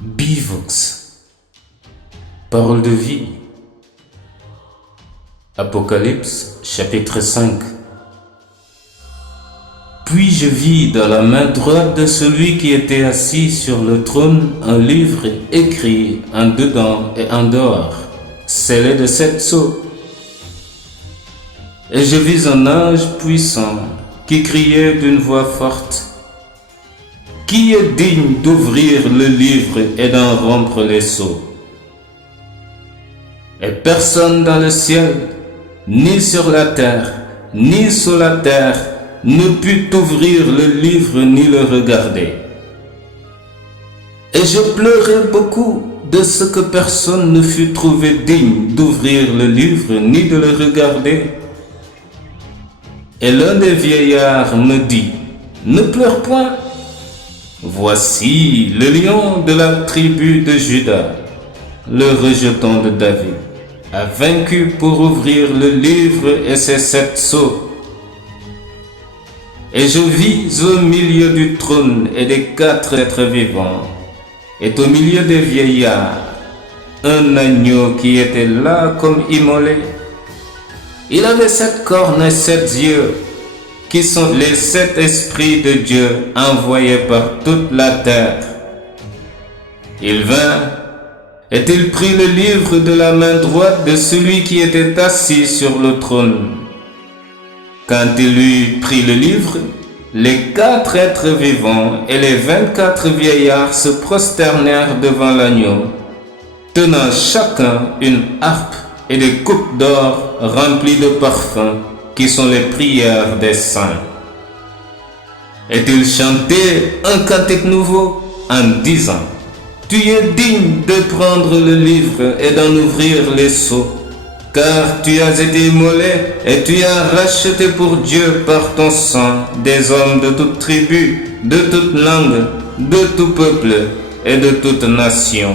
Bivox, parole de vie. Apocalypse, chapitre 5. Puis je vis dans la main droite de celui qui était assis sur le trône un livre écrit en dedans et en dehors, scellé de 7 sceaux. Et je vis un ange puissant qui criait d'une voix forte: Qui est digne d'ouvrir le livre et d'en rompre les sceaux? Et personne dans le ciel, ni sur la terre, ni sous la terre, ne put ouvrir le livre ni le regarder. Et je pleurais beaucoup de ce que personne ne fut trouvé digne d'ouvrir le livre ni de le regarder. Et l'un des vieillards me dit: Ne pleure point. Voici le lion de la tribu de Juda, le rejeton de David, a vaincu pour ouvrir le livre et ses 7 sceaux. Et je vis au milieu du trône et des 4 êtres vivants, et au milieu des vieillards, un agneau qui était là comme immolé. Il avait 7 cornes et 7 yeux, qui sont les 7 esprits de Dieu envoyés par toute la terre. Il vint, et il prit le livre de la main droite de celui qui était assis sur le trône. Quand il eut pris le livre, les 4 êtres vivants et les 24 vieillards se prosternèrent devant l'agneau, tenant chacun une harpe et des coupes d'or remplies de parfums, qui sont les prières des saints. Et ils chantaient un cantique nouveau en disant: Tu es digne de prendre le livre et d'en ouvrir les sceaux, car tu as été immolé et tu as racheté pour Dieu par ton sang des hommes de toute tribu, de toute langue, de tout peuple et de toute nation.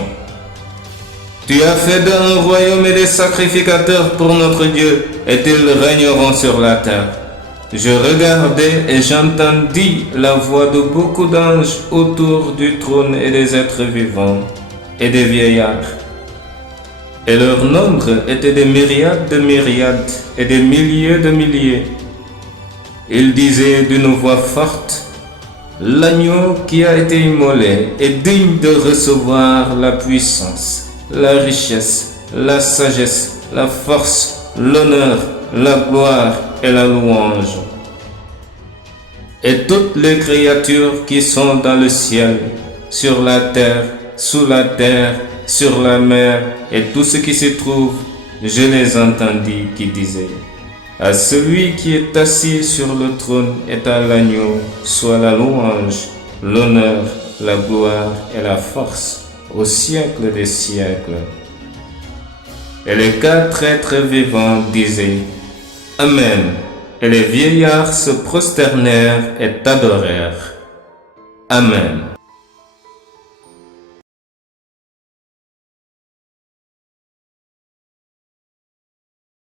Tu as fait d'eux un royaume et des sacrificateurs pour notre Dieu, et ils régneront sur la terre. Je regardai et j'entendis la voix de beaucoup d'anges autour du trône et des êtres vivants et des vieillards. Et leur nombre était des myriades de myriades et des milliers de milliers. Ils disaient d'une voix forte: L'agneau qui a été immolé est digne de recevoir la puissance, la richesse, la sagesse, la force, l'honneur, la gloire et la louange. Et toutes les créatures qui sont dans le ciel, sur la terre, sous la terre, sur la mer et tout ce qui s'y trouve, je les entendis qui disaient: À celui qui est assis sur le trône et à l'agneau soit la louange, l'honneur, la gloire et la force au siècle des siècles. Et les 4 êtres vivants disaient: Amen. Et les vieillards se prosternèrent et adorèrent. Amen.